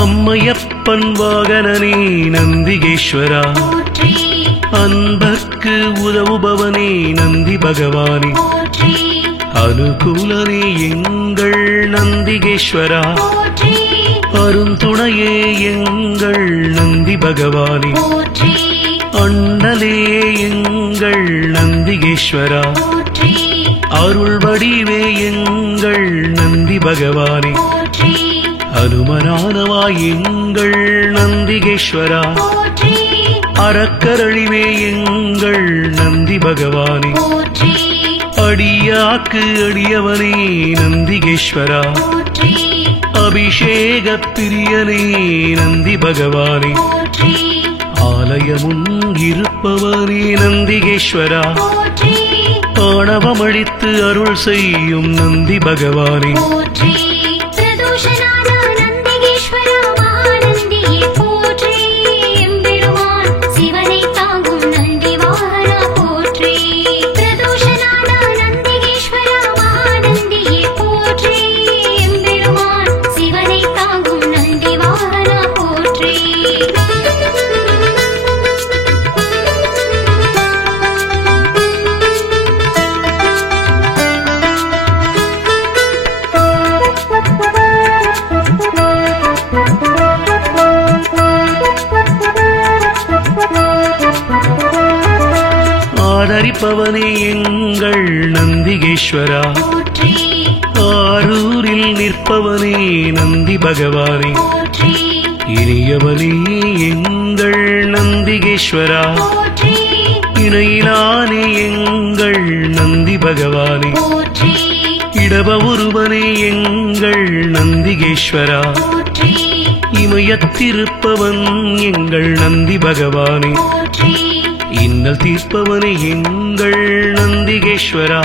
அம்மையப்பன் வாகனனே நந்திகேஸ்வரா, அன்பர்க்கு உதவுபவனே நந்தி பகவானே, அனுகூலனே எங்கள் நந்திகேஸ்வரா, அருந்துணையே எங்கள் நந்தி பகவானே, அண்ணலே எங்கள் நந்திகேஸ்வரா, அருள் வடிவே எங்கள் நந்தி பகவானே, அனுமனானவா எங்கள் நந்திகேஸ்வரா, அறக்கரழிவே எங்கள் நந்தி பகவானே, அடியாக்கு அடியவனே நந்திகேஸ்வரா, அபிஷேக பிரியனே நந்தி பகவானே, ஆலயமும் இருப்பவனே நந்திகேஸ்வரா, ஆணவமழித்து அருள் செய்யும் நந்தி பகவானே, ஆதரிப்பவனே எங்கள் நந்திகேஸ்வரா, ஆரூரில் நிற்பவனே நந்தி பகவானே, இனியவனே எங்கள் நந்திகேஸ்வரா, இணையிலானே எங்கள் நந்தி பகவானே, இடப உருவனே எங்கள் நந்திகேஸ்வரா, இமயத்திருப்பவன் எங்கள் நந்தி பகவானே, இன்னல் தீர்ப்பவனே எங்கள் நந்திகேஸ்வரா,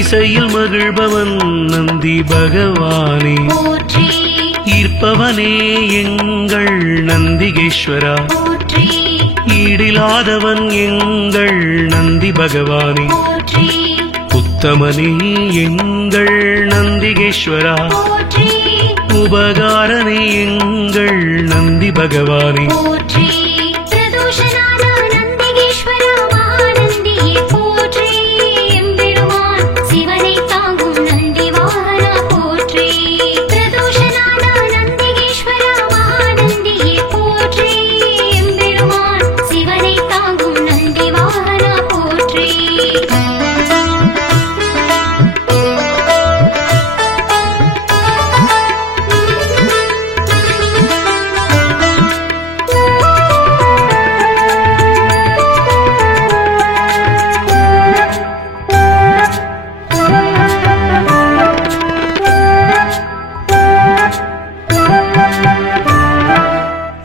இசையில் மகிழ்பவன் நந்தி பகவானே, ஈர்ப்பவனே எங்கள் நந்திகேஸ்வரா, ஈடிலாதவன் எங்கள் நந்தி பகவானே, உத்தமனே எங்கள் நந்திகேஸ்வரா, உபகாரனே எங்கள் நந்தி பகவானே,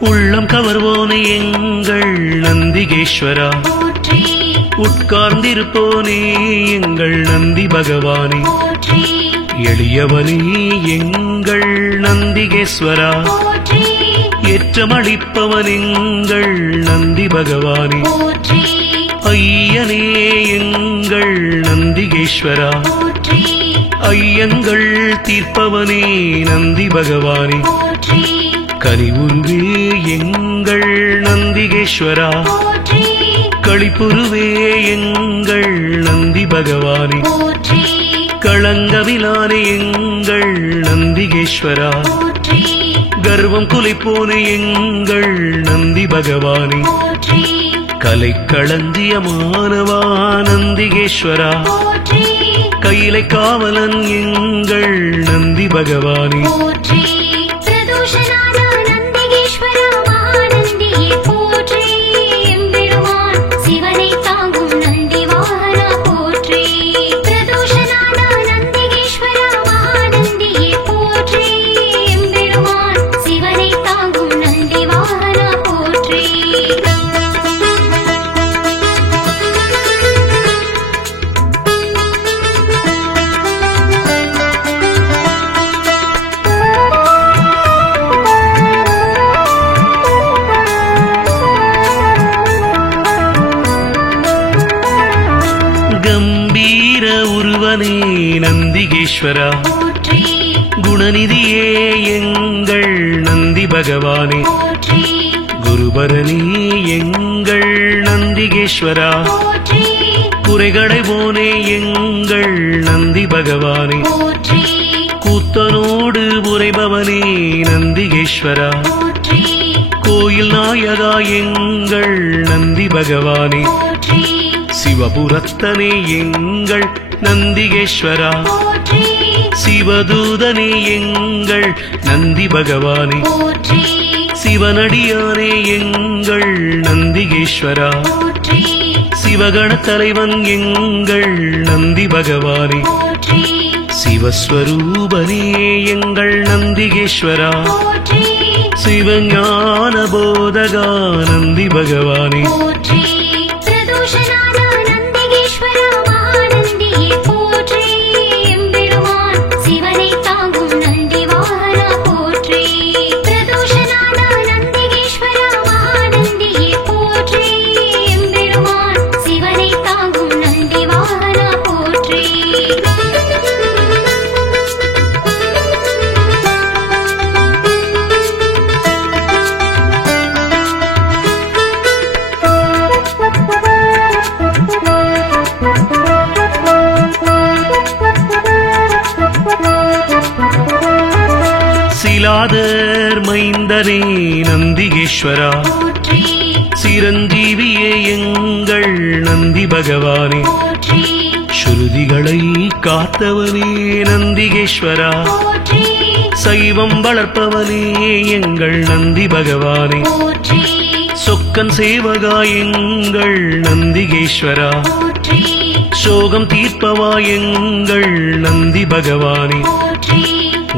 உள்ளம் கவர்வோனே எங்கள் நந்திகேஸ்வரா, உட்கார்ந்திருப்போனே எங்கள் நந்தி பகவானே, எளியவனே எங்கள் நந்திகேஸ்வரா, ஏற்றமளிப்பவன் எங்கள் நந்தி பகவானே, ஐயனே எங்கள் நந்திகேஸ்வரா, ஐயங்கள் தீர்ப்பவனே நந்தி பகவானே, கனிவுருவே எங்கள் நந்திகேஸ்வரா, களிப்புருவே எங்கள் நந்தி பகவானே, களங்கவிலானே எங்கள் நந்திகேஸ்வரா, கர்வம் குலைப்போனே எங்கள் நந்தி பகவானே, கலைக்களஞ்சியமானவா நந்திகேஸ்வரா, கையிலை காவலன் எங்கள் நந்தி பகவானே, சிவனை தாங்கும் நந்தி கம்பீர உருவனே நந்திகேஸ்வரா போற்றி குணநிதியே எங்கள் நந்தி பகவானே போற்றி குருபரனே எங்கள் நந்திகேஸ்வரா போற்றி குறைகளை போனே எங்கள் நந்தி பகவானே போற்றி கூத்தனோடு உரைபவனே நந்திகேஸ்வரா போற்றி கோயில் நாயகா எங்கள் நந்தி பகவானே போற்றி சிவபுரத்தனே எங்கள் நந்திகேஸ்வரா போற்றி சிவதூதனே எங்கள் நந்தி பகவானே போற்றி சிவனடியானே எங்கள் நந்திகேஸ்வரா போற்றி சிவகண தலைவன் எங்கள் நந்தி பகவானே போற்றி சிவஸ்வரூபனே எங்கள் நந்திகேஸ்வரா போற்றி சிவஞான போதகா நந்தி பகவானே போற்றி பிரதோஷநாத நந்திகேஸ்வர மகாநந்தியே போற்றி எம்பெருமான் சிவனை தாங்கும் நந்தி வாகனா போற்றி பிரதோஷநாத நந்திகேஸ்வர மகாநந்தியே போற்றி எம்பெருமான் சிவனை தாங்கும் நந்தி வாகனா போற்றி சிலாதர் மைந்தனே நந்திகேஸ்வரா போற்றி சிரஞ்சீவியே எங்கள் நந்தி பகவானே போற்றி ஸ்ருதிகளை காத்தவனே நந்திகேஸ்வரா போற்றி சைவம் வளர்ப்பவனே எங்கள் நந்தி பகவானே போற்றி சொக்கன் சேவகா எங்கள் நந்திகேஸ்வரா போற்றி சோகம் தீர்ப்பவா எங்கள் நந்தி பகவானே போற்றி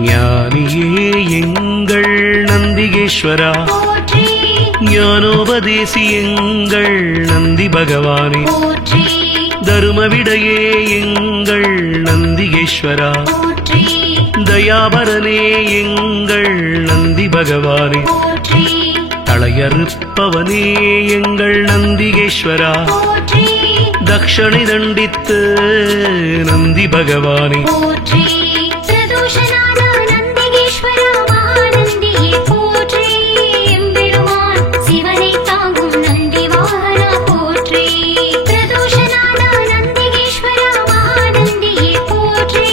ஞானியே எங்கள் நந்திகேஸ்வரா போற்றி ஞானோபதேசி எங்கள் நந்தி பகவானே போற்றி தருமவிடையே எங்கள் நந்திகேஸ்வரா போற்றி தயாபரனே எங்கள் நந்தி பகவானே போற்றி தளையறுப்பவனே எங்கள் நந்திகேஸ்வரா போற்றி தக்ஷணை தண்டித்து நந்தி பகவானே போற்றி பிரதோஷநாத நந்திகேஸ்வர மகாநந்தியே போற்றி எம்பெருமான் சிவனை தாங்கும் நந்தி வாகனா போற்றி பிரதோஷநாத நந்திகேஸ்வர மகாநந்தியே போற்றி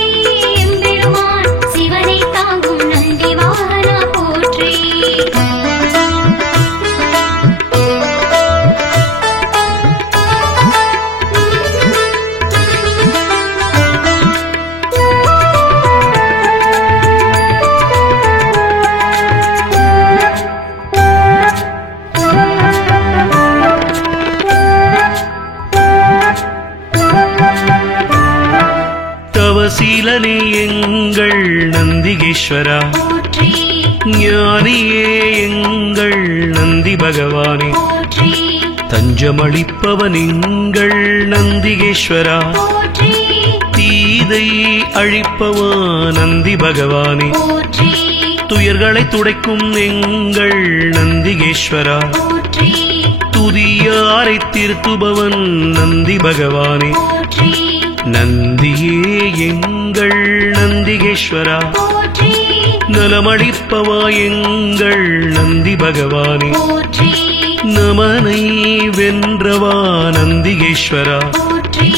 எம்பெருமான் சிவனை தாங்கும் நந்தி வாகனா போற்றி தவசீலனே எங்கள் நந்திகேஸ்வரா போற்றி ஞானியே எங்கள் நந்தி பகவானே போற்றி தஞ்சமளிப்பவன் எங்கள் நந்திகேஸ்வரா போற்றி தீதை அழிப்பவா நந்தி பகவானே போற்றி துயர்களை துடைக்கும் எங்கள் நந்திகேஸ்வரா போற்றி துதியாரை திருத்துபவன் நந்தி பகவானே போற்றி நந்தியே எங்கள் நந்திகேஸ்வரா போற்றி நலமளிப்பவா எங்கள் நந்தி பகவானே போற்றி நமனை வென்றவா நந்திகேஸ்வரா போற்றி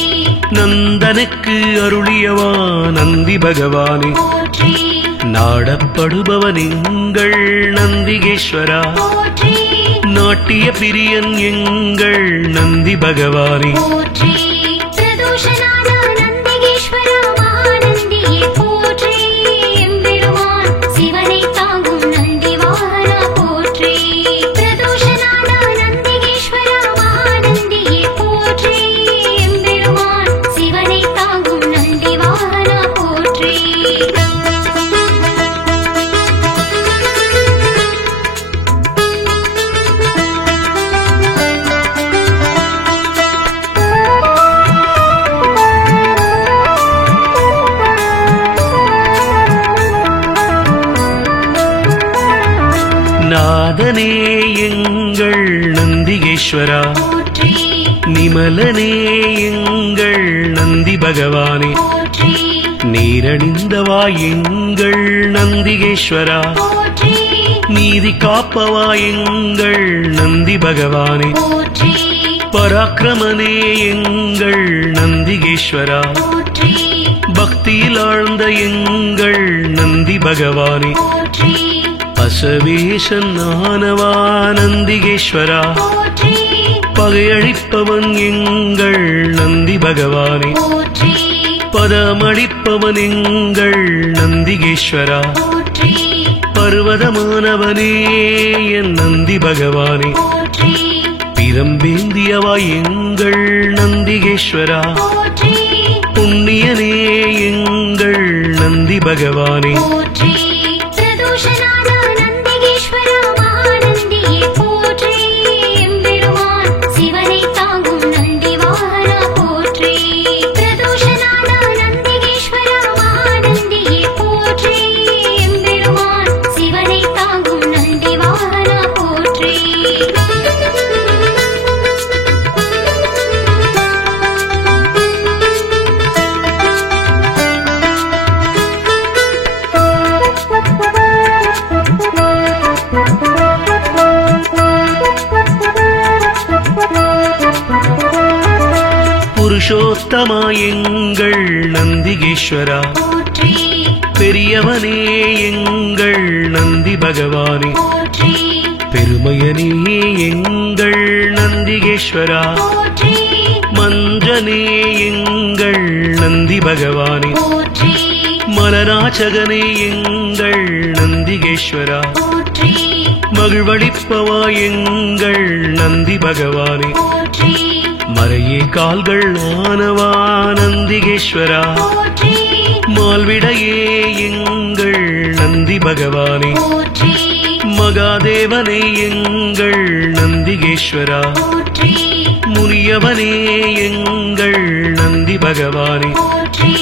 நந்தனுக்கு அருளியவா நந்தி பகவானே போற்றி நாடப்படுபவன் எங்கள் நந்திகேஸ்வரா போற்றி நாட்டிய பிரியன் எங்கள் நந்தி பகவானே போற்றி பிரதோஷநாத நந்திகேஸ்வர மகாநந்தியே போற்றி எம்பெருமான் சிவனை தாங்கும் நந்தி வாகனா போற்றி பிரதோஷநாத நந்திகேஸ்வர மகாநந்தியே போற்றி எம்பெருமான் சிவனை தாங்கும் நந்தி வாகனா போற்றி நாதனே எங்கள் நந்திகேஸ்வரா போற்றி நிமலனே எங்கள் நந்தி பகவானே போற்றி நீரணிந்தவா எங்கள் நந்திகேஸ்வரா போற்றி நீதி காப்பவா எங்கள் நந்தி பகவானே போற்றி பராக்கிரமனே எங்கள் நந்திகேஸ்வரா போற்றி பக்தியில் ஆழ்ந்த எங்கள் நந்தி பகவானே போற்றி அசவேசன் ஆனவா நந்திகேஸ்வரா போற்றி பகையழிப்பவன் எங்கள் நந்தி பகவானே போற்றி பதமளிப்பவன் எங்கள் நந்திகேஸ்வரா போற்றி பர்வதமானவனே என் நந்தி பகவானே போற்றி பிரம்பேந்தியவா எங்கள் நந்திகேஸ்வரா போற்றி புண்ணியனே எங்கள் நந்தி பகவானே போற்றி பிரதோஷநாத நந்திகேஸ்வர மகாநந்தியே போற்றி எம்பெருமான் சிவனை தாங்கும் நந்தி வாகனா போற்றி பிரதோஷநாத நந்திகேஸ்வர மகாநந்தியே போற்றி எம்பெருமான் சிவனை தாங்கும் நந்தி வாகனா போற்றி புருஷோத்தமா எங்கள் நந்திகேஸ்வரா போற்றி பெரியவனே எங்கள் நந்தி பகவானே போற்றி பெருமையனே எங்கள் நந்திகேஸ்வரா போற்றி மஞ்சனே எங்கள் நந்தி பகவானே போற்றி மலராச்சகனே எங்கள் நந்திகேஸ்வரா போற்றி மகிழ்வளிப்பவா எங்கள் நந்தி பகவானே போற்றி மறையே கால்கள் ஆனவா நந்திகேஸ்வரா போற்றி மால்விடையே எங்கள் நந்தி பகவானே போற்றி மகாதேவனே எங்கள் நந்திகேஸ்வரா போற்றி முனியவனே எங்கள் நந்தி பகவானே போற்றி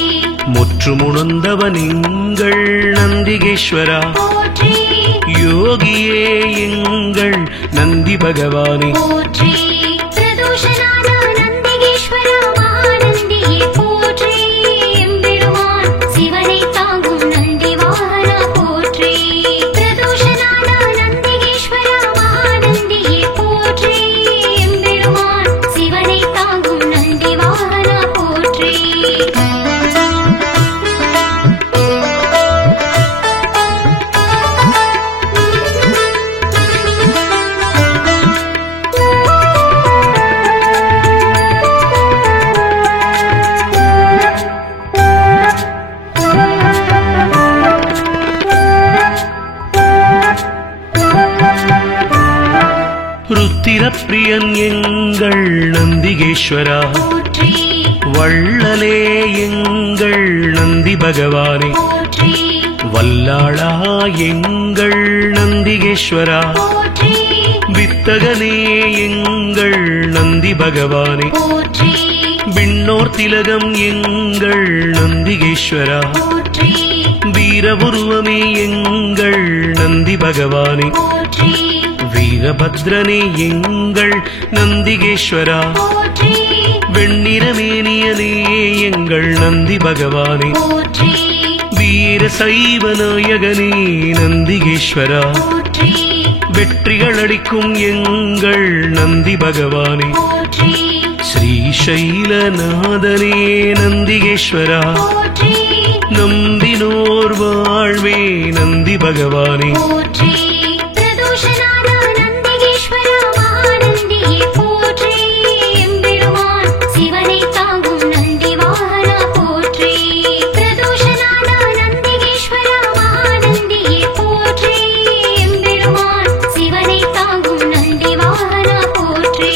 முற்றுமுணர்ந்தவன் எங்கள் நந்திகேஸ்வரா போற்றி யோகியே எங்கள் நந்தி பகவானே போற்றி பிரதோஷநாத நந்திகேஸ்வர மகாநந்தியே போற்றி எம்பெருமான் சிவனை தாங்கும் நந்தி வாகனா போற்றி பிரதோஷநாத நந்திகேஸ்வர மகாநந்தியே போற்றி எம்பெருமான் சிவனை தாங்கும் நந்தி வாகனா போற்றி ருத்திரப்பிரியன் எங்கள் நந்திகேஸ்வரா போற்றி வள்ளலே எங்கள் நந்தி பகவானே போற்றி வல்லாளா எங்கள் நந்திகேஸ்வரா போற்றி வித்தகனே எங்கள் நந்தி பகவானே போற்றி விண்ணோர் திலகம் எங்கள் நந்திகேஸ்வரா போற்றி வீரபுருவமே எங்கள் நந்தி பகவானே போற்றி வீரபத்ரனே எங்கள் நந்திகேஸ்வரா போற்றி வெண்ணிறமேனியனே எங்கள் நந்தி பகவானே போற்றி வீர சைவ நாயகனே நந்திகேஸ்வரா போற்றி வெற்றிகள் அளிக்கும் எங்கள் நந்தி பகவானே போற்றி ஸ்ரீசைலநாதனே நந்திகேஸ்வரா போற்றி நம்பினோர் வாழ்வே நந்தி பகவானே போற்றி பிரதோஷநாத நந்திகேஸ்வர மகாநந்தியே போற்றி எம்பெருமான் சிவனை தாங்கும் நந்தி வாகனா போற்றி பிரதோஷநாத நந்திகேஸ்வர மகாநந்தியே போற்றி எம்பெருமான் சிவனை தாங்கும் நந்தி வாகனா போற்றி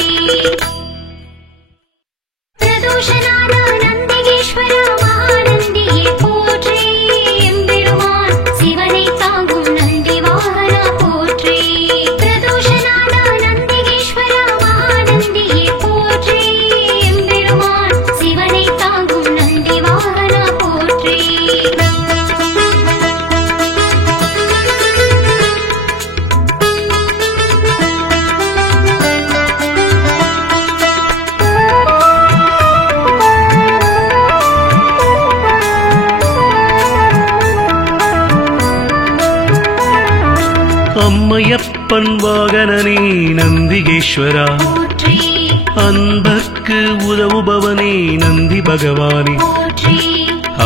பிரதோஷநாத நந்திகேஸ்வர மகாநந்தியே போற்றி எம்பெருமான் சிவனை தாங்கும் நந்தி வாகனா போற்றி பிரதோஷநாத நந்திகேஸ்வர மகாநந்தியே போற்றி எம்பெருமான் சிவனை தாங்கும் நந்தி வாகனா போற்றி அம்மையப்பன் வாகனனே நந்திகேஸ்வரா போற்றி அன்பர்க்கு உதவுபவனே நந்தி பகவானே போற்றி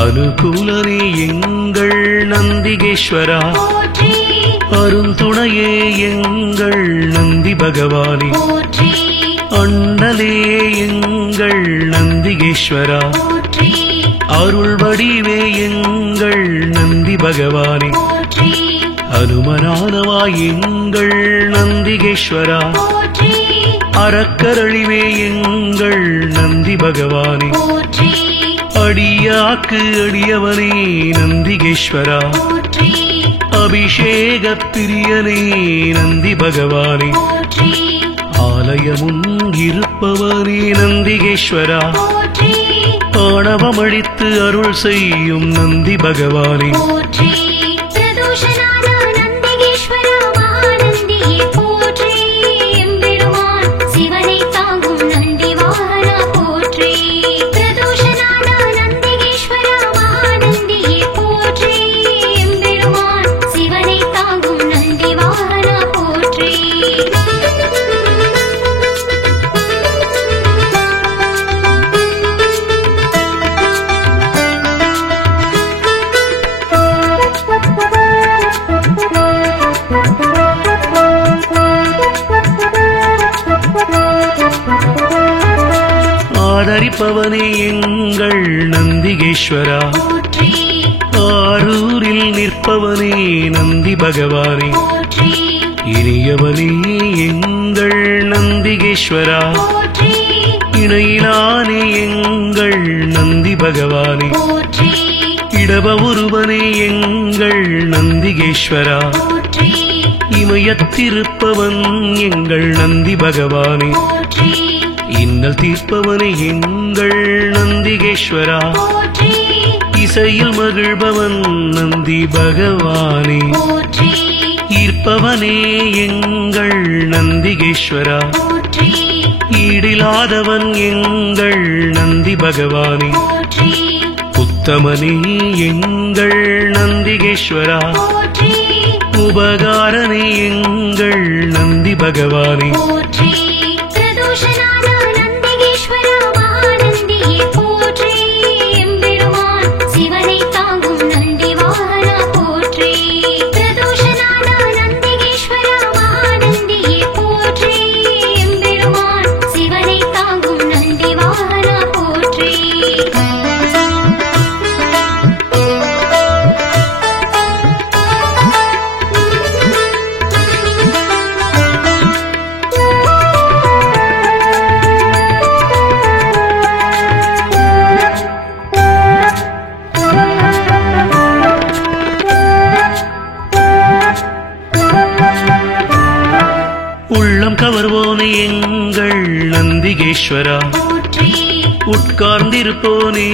அனுகூலனே எங்கள் நந்திகேஸ்வரா போற்றி அருந்துணையே எங்கள் நந்தி பகவானே போற்றி அண்ணலே எங்கள் நந்திகேஸ்வரா போற்றி அருள் வடிவே எங்கள் நந்தி பகவானே போற்றி அனுமனானவா எங்கள் நந்திகேஸ்வரா போற்றி அறக்கரழிவே எங்கள் நந்தி பகவானே போற்றி அடியாக்கு அடியவனே நந்திகேஸ்வரா போற்றி அபிஷேக பிரியனே நந்தி பகவானே போற்றி ஆலயமும் இருப்பவனே நந்திகேஸ்வரா போற்றி ஆணவமழித்து அருள் செய்யும் நந்தி பகவானே போற்றி பிரதோஷநாத நந்திகேஸ்வரா மகாநந்தியே போற்றி எம்பெருமான் சிவனை தாங்கும் நந்தி வாகனா போற்றி பிரதோஷநாத நந்திகேஸ்வரா மகாநந்தியே போற்றி எம்பெருமான் சிவனை தாங்கும் நந்தி வாகனா போற்றி ஆதரிப்பவனே எங்கள் நந்திகேஸ்வரா போற்றி ஆரூரில் நிற்பவனே நந்தி பகவானே போற்றி இனியவனே எங்கள் நந்திகேஸ்வரா போற்றி இணையிலானே எங்கள் நந்தி பகவானே போற்றி இடப உருவனே எங்கள் நந்திகேஸ்வரா போற்றி இமயத்திருப்பவன் எங்கள் நந்தி பகவானே போற்றி இன்னல் தீர்ப்பவனே எங்கள் நந்திகேஸ்வரா போற்றி இசையில் மகிழ்பவன் நந்தி பகவானே போற்றி ஈர்ப்பவனே எங்கள் நந்திகேஸ்வரா போற்றி ஈடிலாதவன் எங்கள் நந்தி பகவானே போற்றி உத்தமனே எங்கள் நந்திகேஸ்வரா போற்றி உபகாரனே எங்கள் நந்தி பகவானே போற்றி பிரதோஷநாத நந்திகேஸ்வரா மகாநந்தியே போற்றி எம்பெருமான் சிவனை தாங்கும் நந்தி வாகனா போற்றி பிரதோஷநாத நந்திகேஸ்வரா மகாநந்தியே போற்றி எம்பெருமான் சிவனை தாங்கும் நந்தி வாகனா போற்றி உள்ளம் கவர்வோனே எங்கள் நந்திகேஸ்வரா போற்றி உட்கார்ந்திருப்போனே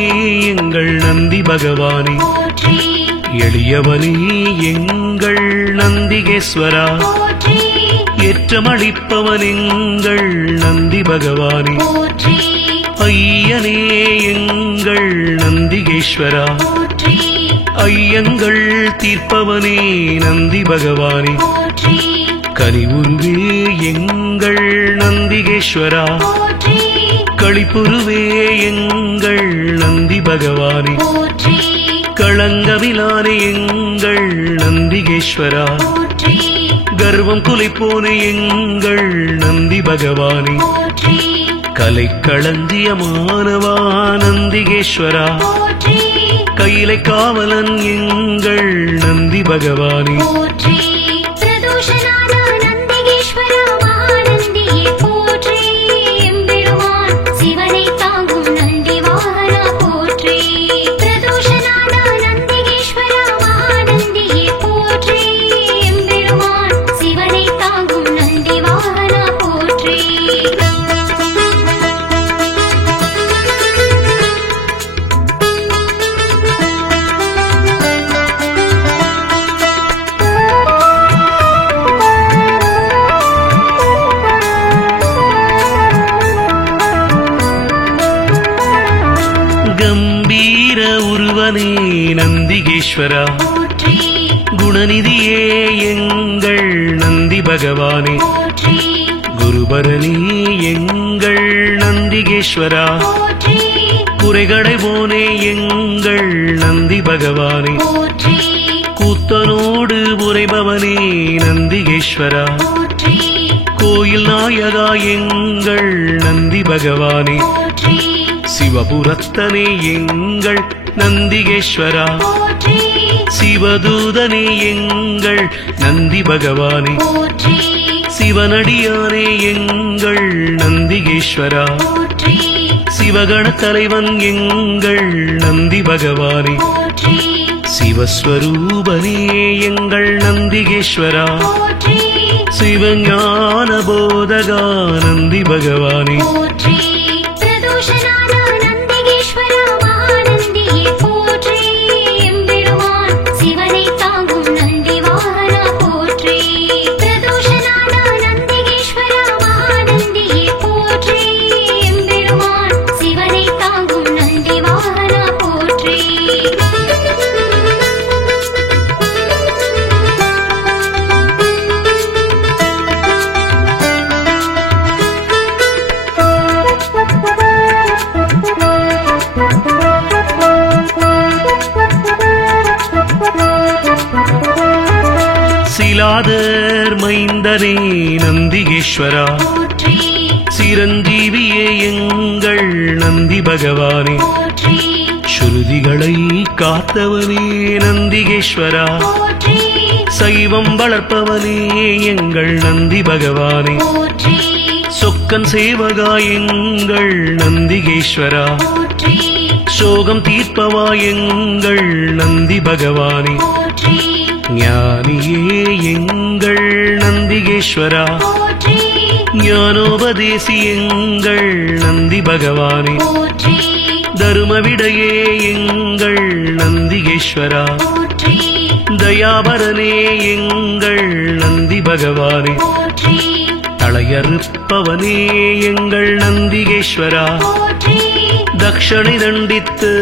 எங்கள் நந்தி பகவானே போற்றி எளியவனே எங்கள் நந்திகேஸ்வரா போற்றி ஏற்றமளிப்பவன் எங்கள் நந்தி பகவானே போற்றி ஐயனே எங்கள் நந்திகேஸ்வரா போற்றி ஐயங்கள் தீர்ப்பவனே நந்தி பகவானே போற்றி கனிவுருவே எங்கள் நந்திகேஸ்வரா போற்றி களிப்புருவே எங்கள் நந்தி பகவானே போற்றி களங்கமிலானே எங்கள் நந்திகேஸ்வரா போற்றி கர்வம் குலைப்போனே எங்கள் நந்தி பகவானே போற்றி கலைக்களஞ்சியமானவா நந்திகேஸ்வரா போற்றி கையிலை காவலன் எங்கள் நந்தி பகவானே போற்றி பிரதோஷநாத நந்திகேஸ்வரா மகாநந்தியே போற்றி எம்பெருமான் சிவனை தாங்கும் நந்தி வாகனா போற்றி பிரதோஷநாத நந்திகேஸ்வரா மகாநந்தியே போற்றி எம்பெருமான் சிவனை தாங்கும் நந்தி வாகனா போற்றி கம்பீர உருவனே நந்திகேஸ்வரா போற்றி குணநிதியே எங்கள் நந்தி பகவானே போற்றி குருபரணி எங்கள் நந்திகேஸ்வரா போற்றி குறைகடை போனே எங்கள் நந்தி பகவானே போற்றி கூத்தனோடு உரைபவனே நந்திகேஸ்வரா போற்றி கோயில் நாயகா எங்கள் நந்தி பகவானே போற்றி சிவபுரத்தனே எங்கள் நந்திகேஸ்வரா போற்றி சிவதூதனே எங்கள் நந்தி பகவானே போற்றி சிவனடியானே எங்கள் நந்திகேஸ்வரா போற்றி சிவகண தலைவன் எங்கள் நந்தி பகவானே போற்றி சிவஸ்வரூபனே எங்கள் நந்திகேஸ்வரா போற்றி சிவஞான போதகா நந்தி பகவானே போற்றி பிரதோஷநாத நந்திகேஸ்வரா மகாநந்தியே போற்றி எம்பெருமான் சிவனை தாங்கும் நந்தி வாகனா போற்றி பிரதோஷநாத நந்திகேஸ்வரா மகாநந்தியே போற்றி எம்பெருமான் சிவனை தாங்கும் நந்தி வாகனா போற்றி சிலாதர் மைந்தனே நந்திகேஸ்வரா போற்றி சிரஞ்சீவியே எங்கள் நந்தி பகவானே போற்றி ஸ்ருதிகளை காத்தவனே நந்திகேஸ்வரா போற்றி சைவம் வளர்ப்பவனே எங்கள் நந்தி பகவானே போற்றி சொக்கன் சேவகா எங்கள் நந்திகேஸ்வரா போற்றி சோகம் தீர்ப்பவா எங்கள் நந்தி பகவானே போற்றி ஞானியே எங்கள் நந்திகேஸ்வரா போற்றி ஞானோபதேசி எங்கள் நந்தி பகவானே போற்றி தருமவிடையே எங்கள் நந்திகேஸ்வரா போற்றி தயாபரனே எங்கள் நந்தி பகவானே போற்றி தளையறுப்பவனே எங்கள் நந்திகேஸ்வரா போற்றி தக்ஷணை தண்டித்து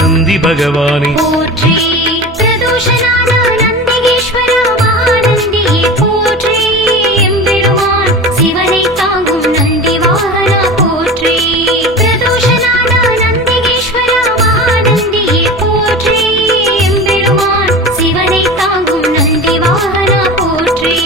நந்தி பகவானே போற்றி பிரதோஷநாத நந்திகேஸ்வரா மகாநந்தியே போற்றி எம்பெருமான் சிவனை தாங்கும் நந்தி வாகனா போற்றி பிரதோஷநாத நந்திகேஸ்வரா மகாநந்தியே போற்றி எம்பெருமான் சிவனை தாங்கும் நந்தி வாகனா போற்றி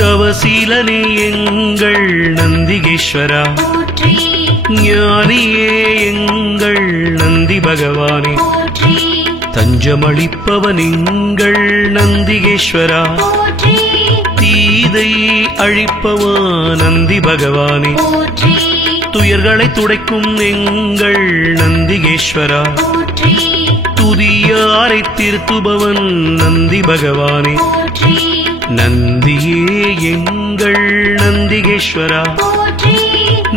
தவசீலனே எங்கள் நந்திகேஸ்வரா போற்றி ஞானியே எங்கள் நந்தி பகவானே போற்றி தஞ்சமளிப்பவன் எங்கள் நந்திகேஸ்வரா போற்றி தீதை அழிப்பவா நந்தி பகவானே போற்றி துயர்களை துடைக்கும் எங்கள் நந்திகேஸ்வரா போற்றி துதியாரை திருத்துபவன் நந்தி பகவானே போற்றி நந்தியே எங்கள் நந்திகேஸ்வரா போற்றி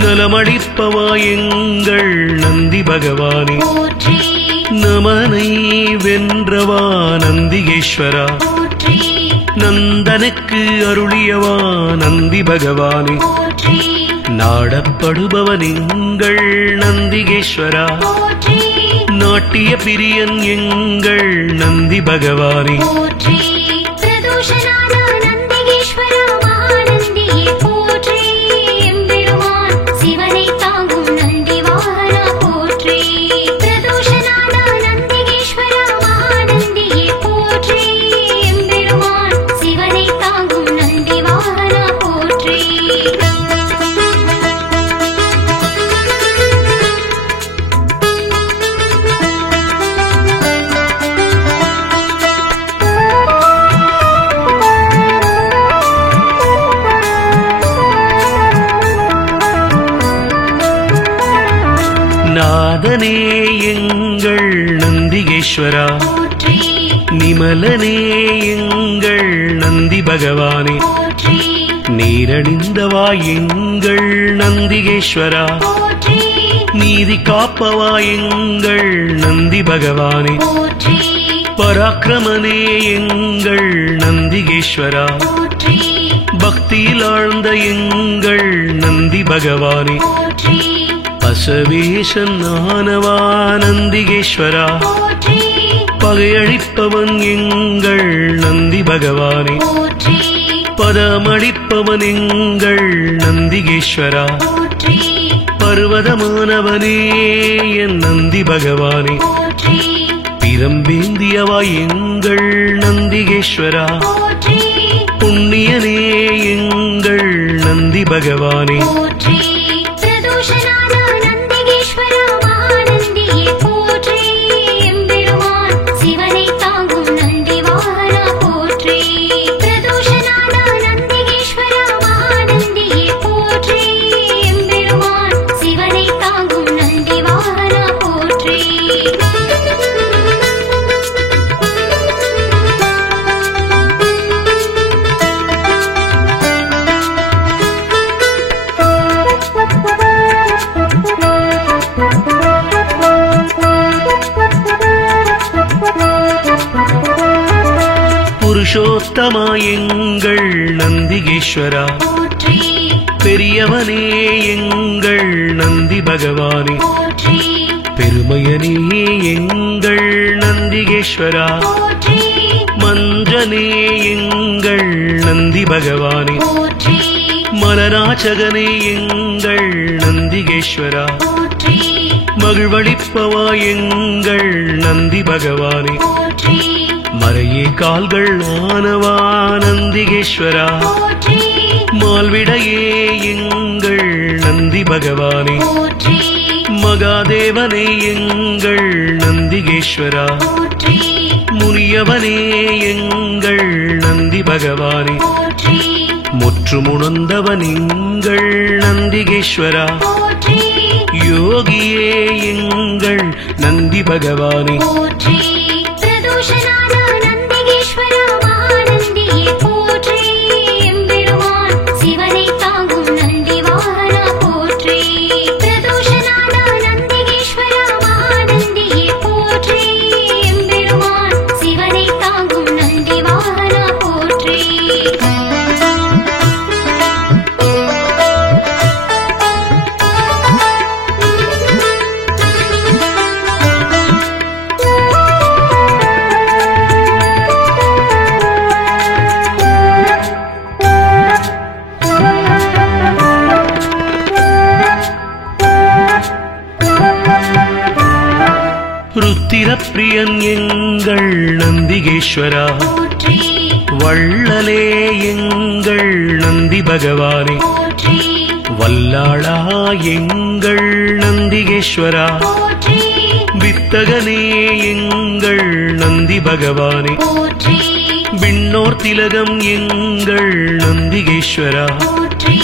நலமளிப்பவா எங்கள் நந்தி பகவானே போற்றி நமனை வென்றவா நந்திகேஸ்வரா போற்றி நந்தனுக்கு அருளியவா நந்தி பகவானே போற்றி நாடப்படுபவன் எங்கள் நந்திகேஸ்வரா போற்றி நாட்டிய பிரியன் எங்கள் நந்தி பகவானே போற்றி பிரதோஷநாத நந்திகேஸ்வரா மகாநந்தியே போற்றி எம்பெருமான் சிவனை தாங்கும் நந்தி வாகனா போற்றி பிரதோஷநாத நந்திகேஸ்வரா மகாநந்தியே போற்றி எம்பெருமான் சிவனை தாங்கும் நந்தி வாகனா போற்றி நாதனே எங்கள் நந்திகேஸ்வரா போற்றி நிமலனே எங்கள் நந்தி பகவானே போற்றி நீரணிந்தவா எங்கள் நந்திகேஸ்வரா, போற்றி நீதி காப்பவா எங்கள் நந்தி பகவானே, போற்றி பராக்கிரமனே எங்கள் நந்திகேஸ்வரா, போற்றி பக்தியில் ஆழ்ந்த எங்கள் நந்தி பகவானே, போற்றி பசவேசன் ஆனவா நந்திகேஸ்வரா, போற்றி பகையழிப்பவன் எங்கள் நந்தி பகவானே, போற்றி பதமளிப்பவன் எங்கள் நந்திகேஸ்வரா, போற்றி பர்வதமானவனே என் நந்தி பகவானே, போற்றி பிரம்பேந்தியவா எங்கள் நந்திகேஸ்வரா, போற்றி புண்ணியனே எங்கள் நந்தி பகவானே, போற்றி பிரதோஷநாத நந்திகேஸ்வர மகாநந்தியே போற்றி எம்பெருமான் சிவனை தாங்கும் நந்தி வாகனா போற்றி பிரதோஷநாத நந்திகேஸ்வர மகாநந்தியே போற்றி எம்பெருமான் சிவனை தாங்கும் நந்தி வாகனா போற்றி புருஷோத்தமா எங்கள் நந்திகேஸ்வரா, போற்றி பெரியவனே எங்கள் நந்தி பகவானே, போற்றி பெருமையனே எங்கள் நந்திகேஸ்வரா, போற்றி மஞ்சனே எங்கள் நந்தி பகவானே, போற்றி மலராச்சகனே எங்கள் நந்திகேஸ்வரா, போற்றி மகிழ்வளிப்பவா எங்கள் நந்தி பகவானே, போற்றி மறையே கால்கள் ஆனவா நந்திகேஸ்வரா, போற்றி மால்விடையே எங்கள் நந்தி பகவானே, போற்றி மகாதேவனே எங்கள் நந்திகேஸ்வரா, போற்றி முனியவனே எங்கள் நந்தி பகவானே, போற்றி முற்றுமுணர்ந்தவன் எங்கள் நந்திகேஸ்வரா, போற்றி யோகியே எங்கள் நந்தி பகவானே, போற்றி பிரதோஷநாத நந்திகேஸ்வர மகாநந்தியே போற்றி எம்பெருமான் சிவனை தாங்கும் நந்தி வாகனா போற்றி பிரதோஷநாத நந்திகேஸ்வர மகாநந்தியே போற்றி எம்பெருமான் சிவனை தாங்கும் நந்தி வாகனா போற்றி ருத்திரப்பிரியன் எங்கள் நந்திகேஸ்வரா, போற்றி வள்ளலே எங்கள் நந்தி பகவானே, போற்றி வல்லாளா எங்கள் நந்திகேஸ்வரா, போற்றி வித்தகனே எங்கள் நந்தி பகவானே, போற்றி விண்ணோர் திலகம் எங்கள் நந்திகேஸ்வரா, போற்றி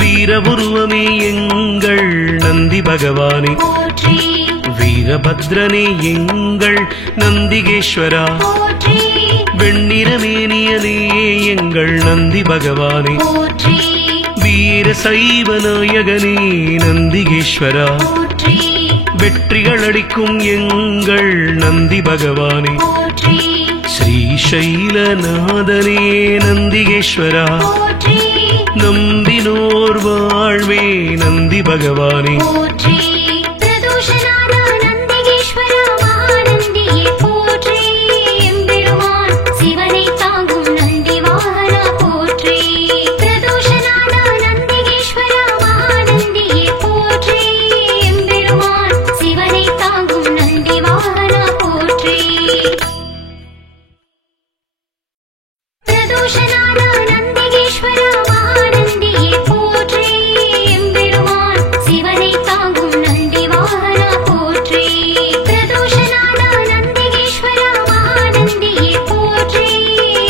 வீரபுருவமே எங்கள் நந்தி பகவானே, போற்றி வீரபத்ரனே எங்கள் நந்திகேஸ்வரா, போற்றி வெண்ணிறமேனியனே எங்கள் நந்தி பகவானே, போற்றி வீர சைவ நாயகனே நந்திகேஸ்வரா, போற்றி வெற்றிகள் அளிக்கும் எங்கள் நந்தி பகவானே, போற்றி ஸ்ரீசைலநாதனே நந்திகேஸ்வரா, போற்றி நம்பினோர் வாழ்வே நந்தி பகவானே, போற்றி பிரதோஷநாத நந்திகேஸ்வர மகாநந்தியே போற்றி எம்பெருமான் சிவனை தாங்கும் நந்தி வாகனா போற்றி பிரதோஷநாத நந்திகேஸ்வர மகாநந்தியே போற்றி எம்பெருமான் சிவனை தாங்கும் நந்தி வாகனா போற்றி பிரதோஷநாத நந்திகேஸ்வர மகாநந்தியே போற்றி எம்பெருமான் சிவனை தாங்கும் நந்தி வாகனா போற்றி பிரதோஷநாத நந்திகேஸ்வர மகாநந்தியே போற்றி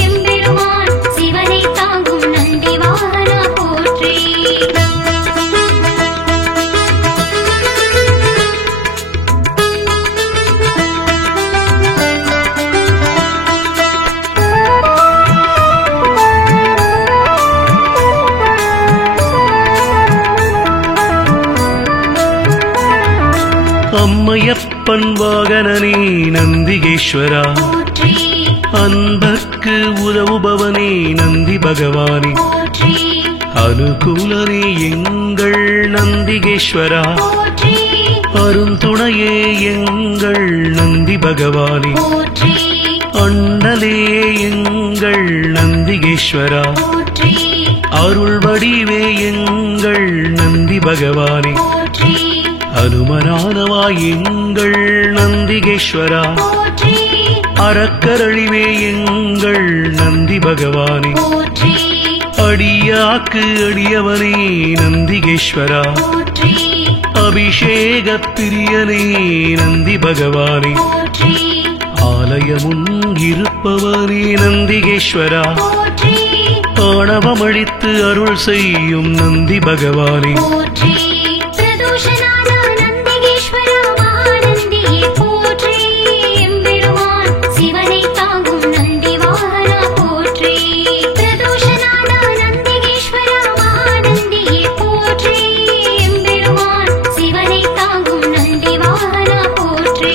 எம்பெருமான் சிவனை தாங்கும் நந்தி வாகனா போற்றி அம்மையப்பன் வாகனனே நந்திகேஸ்வரா, போற்றி அன்பர்க்கு உதவுபவனே நந்தி பகவானே, போற்றி அனுகூலனே எங்கள் நந்திகேஸ்வரா, போற்றி அருந்துணையே எங்கள் நந்தி பகவானே, போற்றி அண்ணலே எங்கள் நந்திகேஸ்வரா, போற்றி அருள் வடிவே எங்கள் நந்தி பகவானே, போற்றி அனுமனானவா எங்கள் நந்திகேஸ்வரா, போற்றி அறக்கரழிவே எங்கள் நந்தி பகவானே, போற்றி அடியாக்கு அடியவனே நந்திகேஸ்வரா, போற்றி அபிஷேக பிரியனே நந்தி பகவானே, போற்றி ஆலயமுன் இருப்பவனே நந்திகேஸ்வரா, போற்றி ஆணவமழித்து அருள் செய்யும் நந்தி பகவானே, போற்றி பிரதோஷநாத நந்திகேஸ்வரா மகாநந்தியே போற்றி எம்பெருமான் சிவனை தாங்கும் நந்தி வாகனா போற்றி பிரதோஷநாத நந்திகேஸ்வரா மகாநந்தியே போற்றி எம்பெருமான் சிவனை தாங்கும் நந்தி வாகனா போற்றி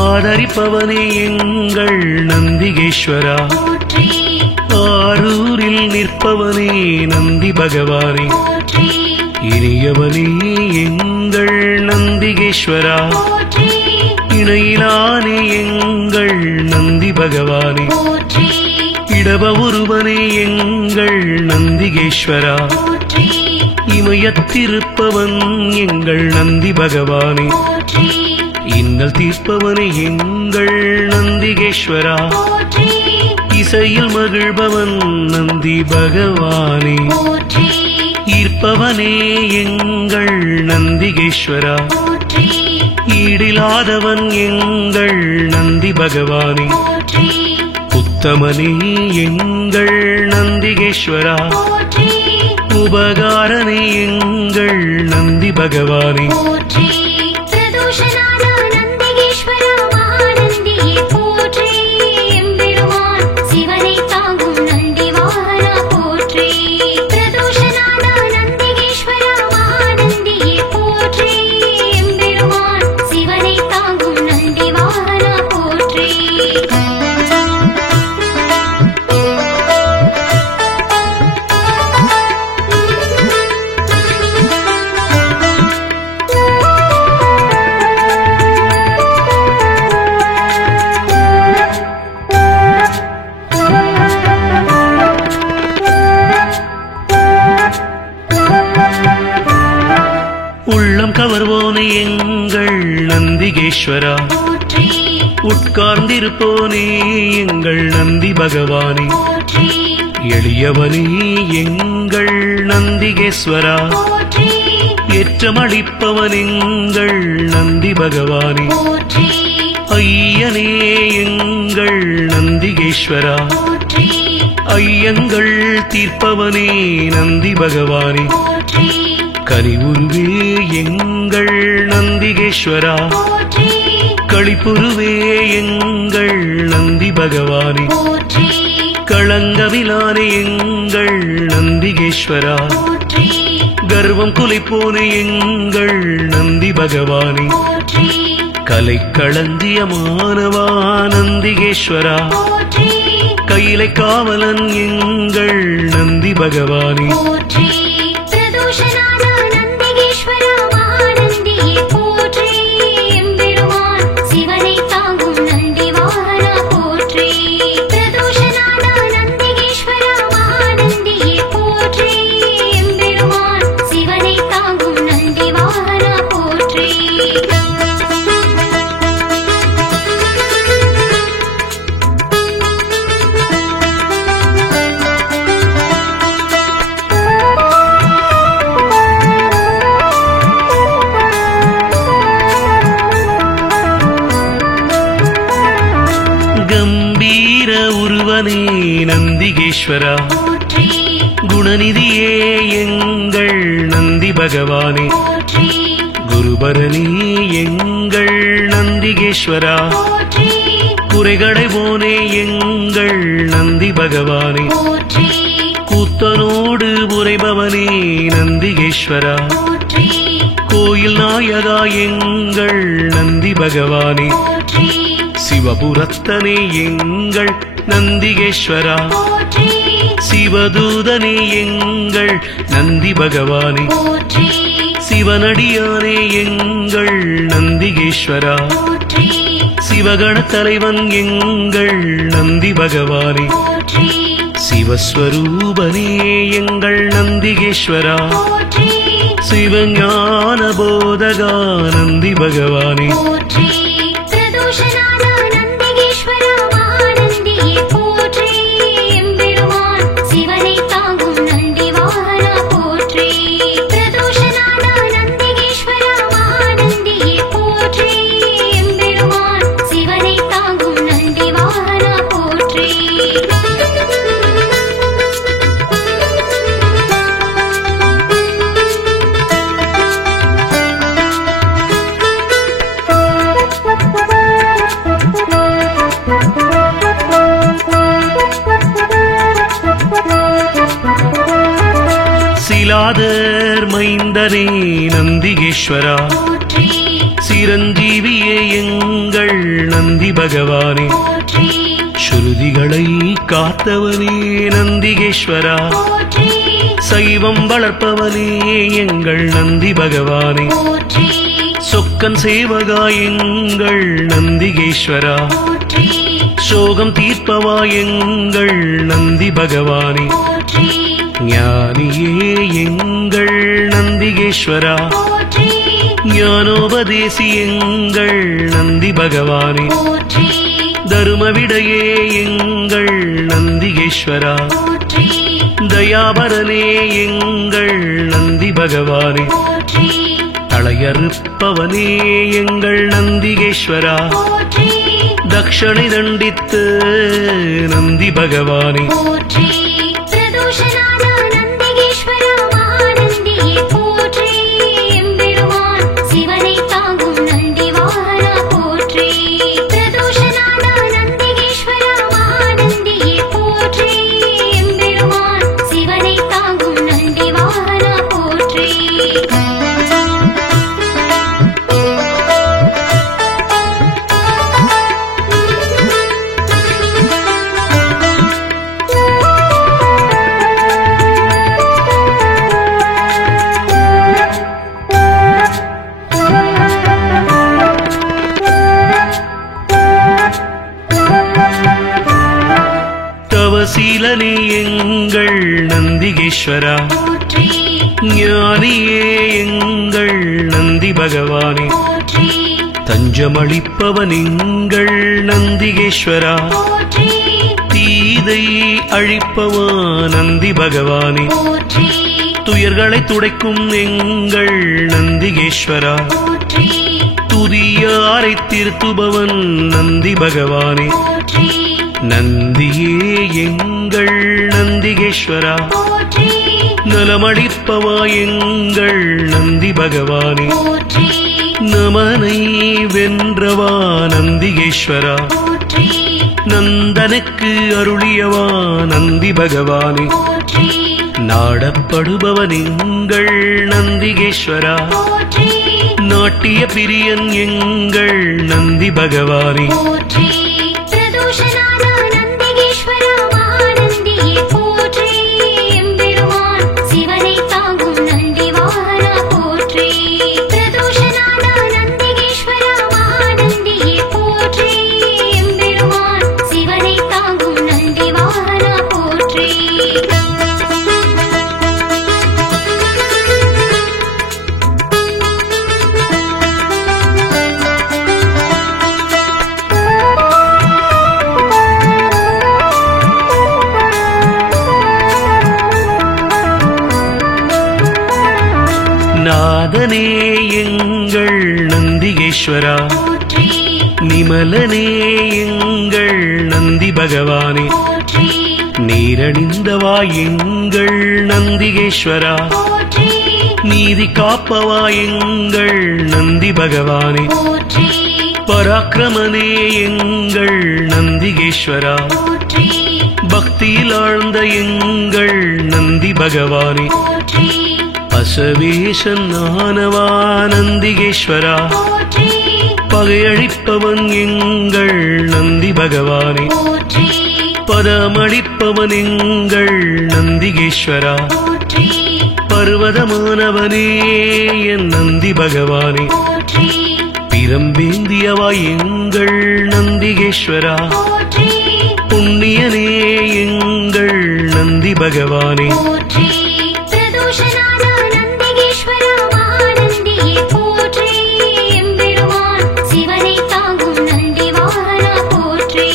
ஆதரிப்பவனே எங்கள் நந்திகேஸ்வரா, போற்றி ஆரூரில் நிற்பவனே நந்தி பகவானே, போற்றி இனியவனே எங்கள் நந்திகேஸ்வரா, போற்றி இணையிலானே எங்கள் நந்தி பகவானே, போற்றி இடப ஒருவனே எங்கள் நந்திகேஸ்வரா, போற்றி இமயத்திருப்பவன் எங்கள் நந்தி பகவானே, போற்றி இன்னல் தீர்ப்பவனே எங்கள் நந்திகேஸ்வரா, போற்றி இசையில் மகிழ்பவன் நந்தி பகவானே, போற்றி ஈர்ப்பவனே எங்கள் நந்திகேஸ்வரா, போற்றி ஈடிலாதவன் எங்கள் நந்தி பகவானே, போற்றி உத்தமனே எங்கள் நந்திகேஸ்வரா, போற்றி உபகாரனே எங்கள் நந்தி பகவானே, போற்றி பிரதோஷநாத நந்திகேஸ்வரா மகாநந்தியே போற்றி எம்பெருமான் சிவனை தாங்கும் நந்தி வாகனா போற்றி பிரதோஷநாத நந்திகேஸ்வரா மகாநந்தியே போற்றி எம்பெருமான் சிவனை தாங்கும் நந்தி வாகனா போற்றி உள்ளம் கவர்வோனே எங்கள் நந்திகேஸ்வரா, போற்றி உட்கார்ந்திருப்போனே எங்கள் நந்தி பகவானே, போற்றி எளியவனே எங்கள் நந்திகேஸ்வரா, போற்றி ஏற்றமளிப்பவன் எங்கள் நந்தி பகவானே, போற்றி ஐயனே எங்கள் நந்திகேஸ்வரா, போற்றி ஐயங்கள் தீர்ப்பவனே நந்தி பகவானே, போற்றி கனிவுருவே எங்கள் நந்திகேஸ்வரா, போற்றி களிப்புருவே எங்கள் நந்தி பகவானே, போற்றி களங்கவிலானே எங்கள் நந்திகேஸ்வரா, போற்றி கர்வம் குலைப்போனே எங்கள் நந்தி பகவானே, போற்றி கலை களஞ்சியமானவா நந்திகேஸ்வரா, போற்றி கையிலை காவலன் எங்கள் நந்தி பகவானே, போற்றி பிரதோஷநாத நந்திகேஸ்வரா மகாநந்தியே போற்றி எம்பெருமான் சிவனை தாங்கும் நந்தி வாகனா போற்றி பிரதோஷநாத நந்திகேஸ்வரா மகாநந்தியே போற்றி எம்பெருமான் சிவனை தாங்கும் நந்தி வாகனா போற்றி கம்பீர உருவனே நந்திகேஸ்வரா, போற்றி குணநிதியே எங்கள் நந்தி பகவானே போற்றி குருபரணி எங்கள் நந்திகேஸ்வரா போற்றி குறைகளை போனே எங்கள் நந்தி பகவானே போற்றி கூத்தனோடு உரைபவனே நந்திகேஸ்வரா போற்றி கோயில் நாயகா எங்கள் நந்தி பகவானே போற்றி சிவபுரத்தனே எங்கள் நந்திகேஸ்வரா போற்றி சிவதூதனே எங்கள் நந்தி பகவானே போற்றி சிவனடியானே எங்கள் நந்திகேஸ்வரா போற்றி சிவகண தலைவன் எங்கள் நந்தி பகவானே போற்றி சிவஸ்வரூபனே எங்கள் நந்திகேஸ்வரா போற்றி சிவஞான போதகா நந்தி பகவானே போற்றி பிரதோஷநாத நந்திகேஸ்வரா மகாநந்தியே போற்றி எம்பெருமான் சிவனை தாங்கும் நந்தி வாகனா போற்றி பிரதோஷநாத நந்திகேஸ்வரா மகாநந்தியே போற்றி எம்பெருமான் சிவனை தாங்கும் நந்தி வாகனா போற்றி சிலாதர் மைந்தனே நந்திகேஸ்வரா போற்றி சிரஞ்சீவியே எங்கள் நந்தி பகவானே போற்றி ஸ்ருதிகளை காத்தவனே நந்திகேஸ்வரா போற்றி சைவம் வளர்ப்பவனே எங்கள் நந்தி பகவானே போற்றி சொக்கன் சேவகா எங்கள் நந்திகேஸ்வரா போற்றி சோகம் தீர்ப்பவா எங்கள் நந்தி பகவானே போற்றி ஞானியே எங்கள் நந்திகேஸ்வரா போற்றி ஞானோபதேசி எங்கள் நந்தி பகவானே போற்றி தருமவிடையே எங்கள் நந்திகேஸ்வரா போற்றி தயாபரனே எங்கள் நந்தி பகவானே போற்றி தளையறுப்பவனே எங்கள் நந்திகேஸ்வரா போற்றி தக்ஷணை தண்டித்து நந்தி பகவானே போற்றி பிரதோஷநாத நந்திகேஸ்வரா மகாநந்தியே போற்றி எம்பெருமான் சிவனை தாங்கும் நந்தி வாகனா போற்றி பிரதோஷநாத நந்திகேஸ்வரா மகாநந்தியே போற்றி எம்பெருமான் சிவனை தாங்கும் நந்தி வாகனா போற்றி தவசீலனே எங்கள் நந்திகேஸ்வரா போற்றி ஞானியே எங்கள் நந்தி பகவானே போற்றி தஞ்சமளிப்பவன் எங்கள் நந்திகேஸ்வரா போற்றி தீதை அழிப்பவா நந்தி பகவானே போற்றி துயர்களை துடைக்கும் எங்கள் நந்திகேஸ்வரா போற்றி துதியாரை திருத்துபவன் நந்தி பகவானே போற்றி நந்தியே எங்கள் நந்திகேஸ்வரா போற்றி நலமளிப்பவா எங்கள் நந்தி பகவானே போற்றி நமனை வென்றவா நந்திகேஸ்வரா போற்றி நந்தனுக்கு அருளியவா நந்தி பகவானே போற்றி நாடப்படுபவன் எங்கள் நந்திகேஸ்வரா போற்றி நாட்டிய பிரியன் எங்கள் நந்தி பகவானே போற்றி பிரதோஷநாத நந்திகேஸ்வரா மகாநந்தியே போற்றி எம்பெருமான் சிவனை தாங்கும் நந்தி வாகனா போற்றி பிரதோஷநாத நந்திகேஸ்வரா மகாநந்தியே போற்றி எம்பெருமான் சிவனை தாங்கும் நந்தி வாகனா போற்றி நாதனே எங்கள் நந்திகேஸ்வரா போற்றி நிமலனே எங்கள் நந்தி பகவானே போற்றி நீரணிந்தவா எங்கள் நந்திகேஸ்வரா போற்றி நீதி காப்பவா எங்கள் நந்தி பகவானே போற்றி பராக்கிரமனே எங்கள் நந்திகேஸ்வரா போற்றி பக்தியில் ஆழ்ந்த எங்கள் நந்தி பகவானே போற்றி அசவேசன் ஆனவா நந்திகேஸ்வரா போற்றி பகையழிப்பவன் எங்கள் நந்தி பகவானே போற்றி பதமளிப்பவன் எங்கள் நந்திகேஸ்வரா போற்றி பர்வதமானவனே என் நந்தி பகவானே போற்றி பிரம்பேந்தியவா எங்கள் நந்திகேஸ்வரா போற்றி புண்ணியனே எங்கள் நந்தி பகவானே போற்றி பிரதோஷநாத நந்திகேஸ்வரா மகாநந்தியே போற்றி எம்பெருமான் சிவனை தாங்கும் நந்தி வாகனா போற்றி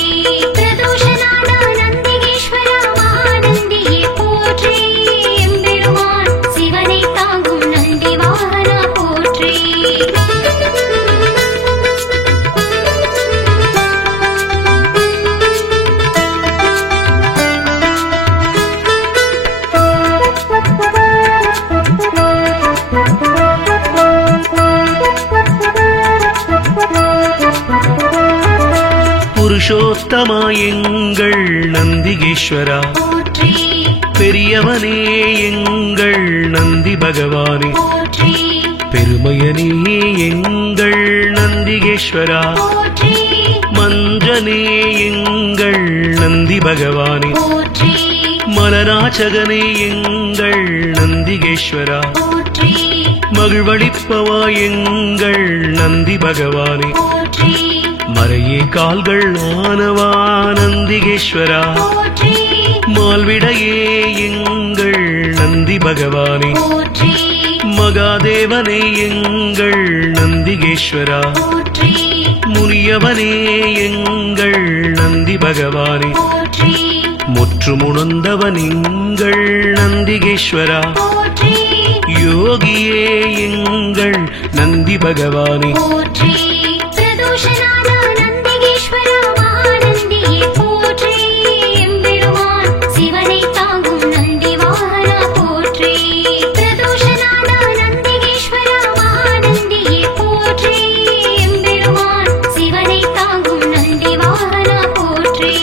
பிரதோஷநாத நந்திகேஸ்வரா மகாநந்தியே போற்றி எம்பெருமான் சிவனை தாங்கும் நந்தி வாகனா போற்றி புருஷோத்தமா எங்கள் நந்திகேஸ்வரா போற்றி பெரியவனே எங்கள் நந்தி பகவானே போற்றி பெருமையனே எங்கள் நந்திகேஸ்வரா போற்றி மஞ்சனே எங்கள் நந்தி பகவானே போற்றி மலராச்சகனே எங்கள் நந்திகேஸ்வரா போற்றி மகிழ்வளிப்பவா எங்கள் நந்தி பகவானே போற்றி மறையே கால்கள் ஆனவா நந்திகேஸ்வரா போற்றி மால்விடையே எங்கள் நந்தி பகவானே போற்றி மகாதேவனே எங்கள் நந்திகேஸ்வரா போற்றி முனியவனே எங்கள் நந்தி பகவானே போற்றி முற்றுமுணர்ந்தவன் எங்கள் நந்திகேஸ்வரா போற்றி யோகியே எங்கள் நந்தி பகவானே போற்றி பிரதோஷநாத நந்திகேஸ்வரா மகாநந்தியே போற்றி எம்பெருமான் சிவனை தாங்கும் நந்தி வாகனா போற்றி பிரதோஷநாத நந்திகேஸ்வரா மகாநந்தியே போற்றி எம்பெருமான் சிவனை தாங்கும் நந்தி வாகனா போற்றி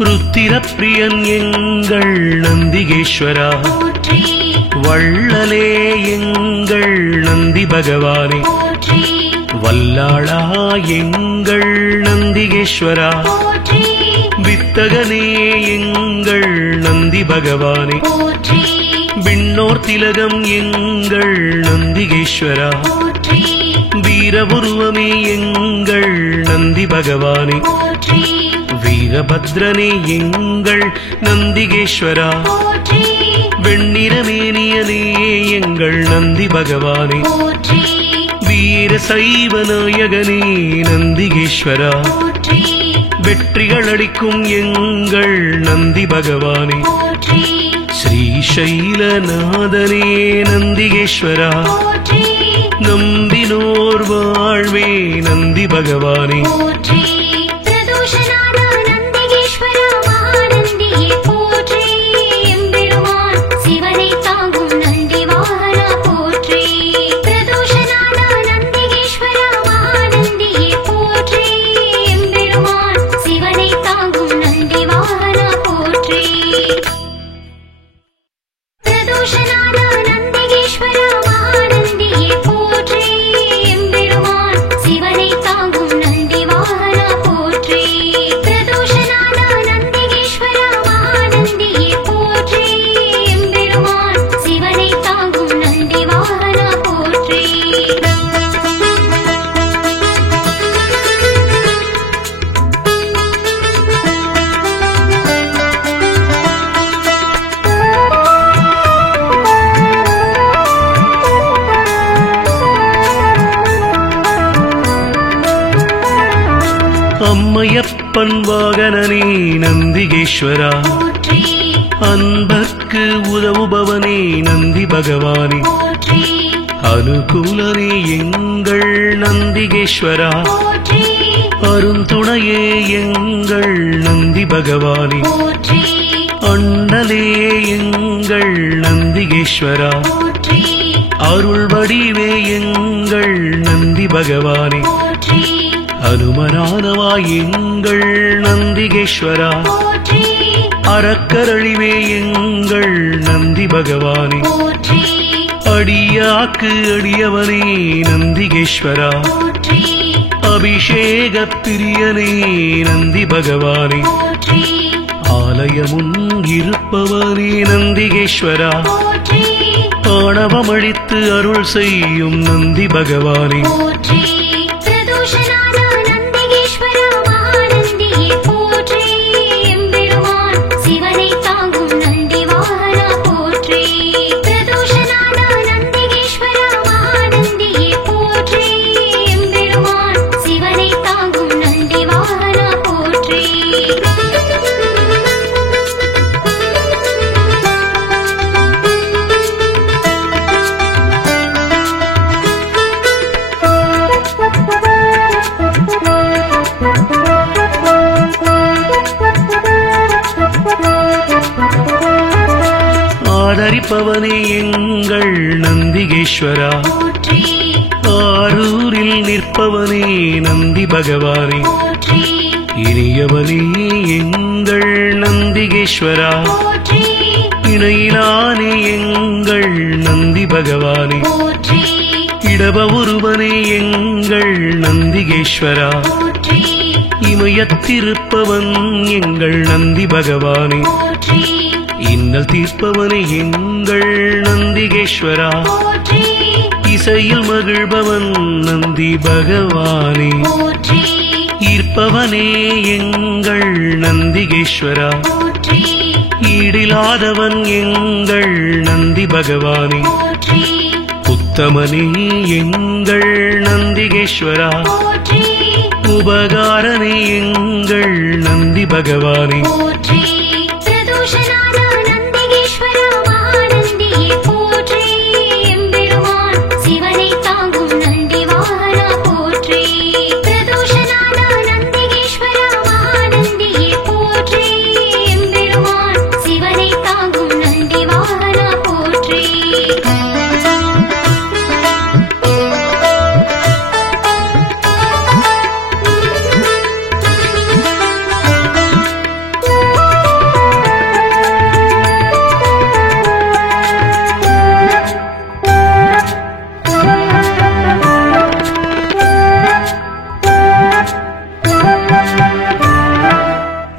ருத்திரப்பிரியன் எங்கள் நந்திகேஸ்வரா போற்றி வள்ளலே எங்கள் நந்தி பகவானே போற்றி வல்லாளா எங்கள் நந்திகேஸ்வரா போற்றி வித்தகனே எங்கள் நந்தி பகவானே போற்றி விண்ணோர் திலகம் எங்கள் நந்திகேஸ்வரா போற்றி வீரபுருவமே எங்கள் நந்தி பகவானே போற்றி வீரபத்ரனே எங்கள் நந்திகேஸ்வரா போற்றி வெண்ணிறமேனியனே எங்கள் நந்தி பகவானே போற்றி வீர சைவ நாயகனே நந்திகேஸ்வரா போற்றி வெற்றிகள் அளிக்கும் எங்கள் நந்தி பகவானே போற்றி ஸ்ரீசைலநாதனே நந்திகேஸ்வரா போற்றி நம்பினோர் வாழ்வே நந்தி பகவானே போற்றி பிரதோஷநாத நந்திகேஸ்வரா மகாநந்தியே போற்றி எம்பெருமான் சிவனை தாங்கும் நந்தி வாகனா போற்றி பிரதோஷநாத நந்திகேஸ்வரா மகாநந்தியே போற்றி எம்பெருமான் சிவனை தாங்கும் நந்தி வாகனா போற்றி பிரதோஷநாத நந்திகேஸ்வரா மகாநந்தியே போற்றி எம்பெருமான் சிவனை தாங்கும் நந்தி வாகனா போற்றி பிரதோஷநாத நந்திகேஸ்வரா மகாநந்தியே போற்றி எம்பெருமான் சிவனை தாங்கும் நந்தி வாகனா போற்றி அம்மையப்பன் வாகனனே நந்திகேஸ்வரா, போற்றி அன்பர்க்கு உதவுபவனே நந்தி பகவானே, போற்றி அனுகூலனே எங்கள் நந்திகேஸ்வரா, போற்றி அருந்துணையே எங்கள் நந்தி பகவானே, போற்றி அண்ணலே எங்கள் நந்திகேஸ்வரா, போற்றி அருள் வடிவே எங்கள் நந்தி பகவானே, போற்றி அனுமனானவா எங்கள் நந்திகேஸ்வரா, போற்றி அறக்கரழிவே எங்கள் நந்தி பகவானே, போற்றி அடியாக்கு அடியவனே நந்திகேஸ்வரா, போற்றி அபிஷேக பிரியனே நந்தி பகவானே, போற்றி ஆலயமுன் இருப்பவனே நந்திகேஸ்வரா, போற்றி ஆணவமழித்து அருள் செய்யும் நந்தி பகவானே, போற்றி பிரதோஷநாத நந்திகேஸ்வரா மகாநந்தியே போற்றி எம்பெருமான் சிவனை தாங்கும் நந்தி வாகனா போற்றி பிரதோஷநாத நந்திகேஸ்வரா மகாநந்தியே போற்றி எம்பெருமான் சிவனை தாங்கும் நந்தி வாகனா போற்றி ஆதரிப்பவனே எங்கள் நந்திகேஸ்வரா, போற்றி ஆரூரில் நிற்பவனே நந்தி பகவானே, போற்றி இனியவனே எங்கள் நந்திகேஸ்வரா, போற்றி இணையிலானே எங்கள் நந்தி பகவானே, போற்றி இடப ஒருவனே எங்கள் நந்திகேஸ்வரா, போற்றி இமயத்திருப்பவன் எங்கள் நந்தி பகவானே, போற்றி இன்னல் தீர்ப்பவனே எங்கள் நந்திகேஸ்வரா, போற்றி இசையில் மகிழ்பவன் நந்தி பகவானே, போற்றி ஈர்ப்பவனே எங்கள் நந்திகேஸ்வரா, போற்றி ஈடிலாதவன் எங்கள் நந்தி பகவானே, போற்றி உத்தமனே எங்கள் நந்திகேஸ்வரா, போற்றி உபகாரனே எங்கள் நந்தி பகவானே, போற்றி பிரதோஷநாத நந்திகேஸ்வரா மகாநந்தியே போற்றி எம்பெருமான் சிவனை தாங்கும் நந்தி வாகனா போற்றி பிரதோஷநாத நந்திகேஸ்வரா மகாநந்தியே போற்றி எம்பெருமான் சிவனை தாங்கும் நந்தி வாகனா போற்றி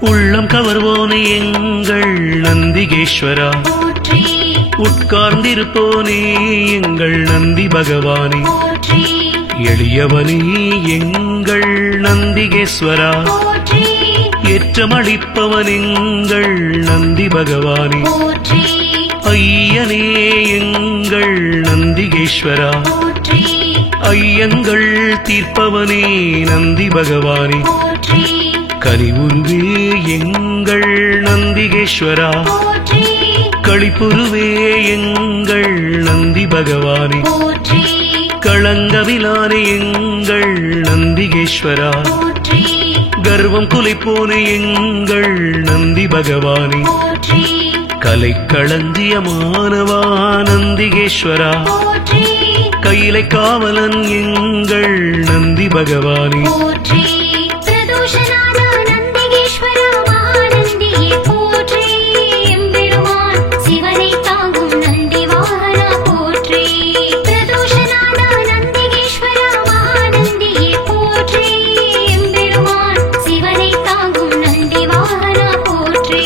உள்ளம் கவர்வோனே எங்கள் நந்திகேஸ்வரா, போற்றி உட்கார்ந்திருப்போனே எங்கள் நந்தி பகவானே, போற்றி எளியவனே எங்கள் நந்திகேஸ்வரா, போற்றி ஏற்றமளிப்பவன் எங்கள் நந்தி பகவானே, போற்றி ஐயனே எங்கள் நந்திகேஸ்வரா, போற்றி ஐயங்கள் தீர்ப்பவனே நந்தி பகவானே, போற்றி கனிவுருவே எங்கள் நந்திகேஸ்வரா, போற்றி களிப்புருவே எங்கள் நந்தி பகவானே, போற்றி களங்கவிலானே எங்கள் நந்திகேஸ்வரா, போற்றி கர்வம் குலைப்போனே எங்கள் நந்தி பகவானே, போற்றி கலைக்களஞ்சியமானவா நந்திகேஸ்வரா, போற்றி கையிலை காவலன் எங்கள் நந்தி பகவானே, போற்றி பிரதோஷநாத நந்திகேஸ்வரா மகாநந்தியே போற்றி எம்பெருமான் சிவனை தாங்கும் நந்தி வாகனா போற்றி பிரதோஷநாத நந்திகேஸ்வரா மகாநந்தியே போற்றி எம்பெருமான் சிவனை தாங்கும் நந்தி வாகனா போற்றி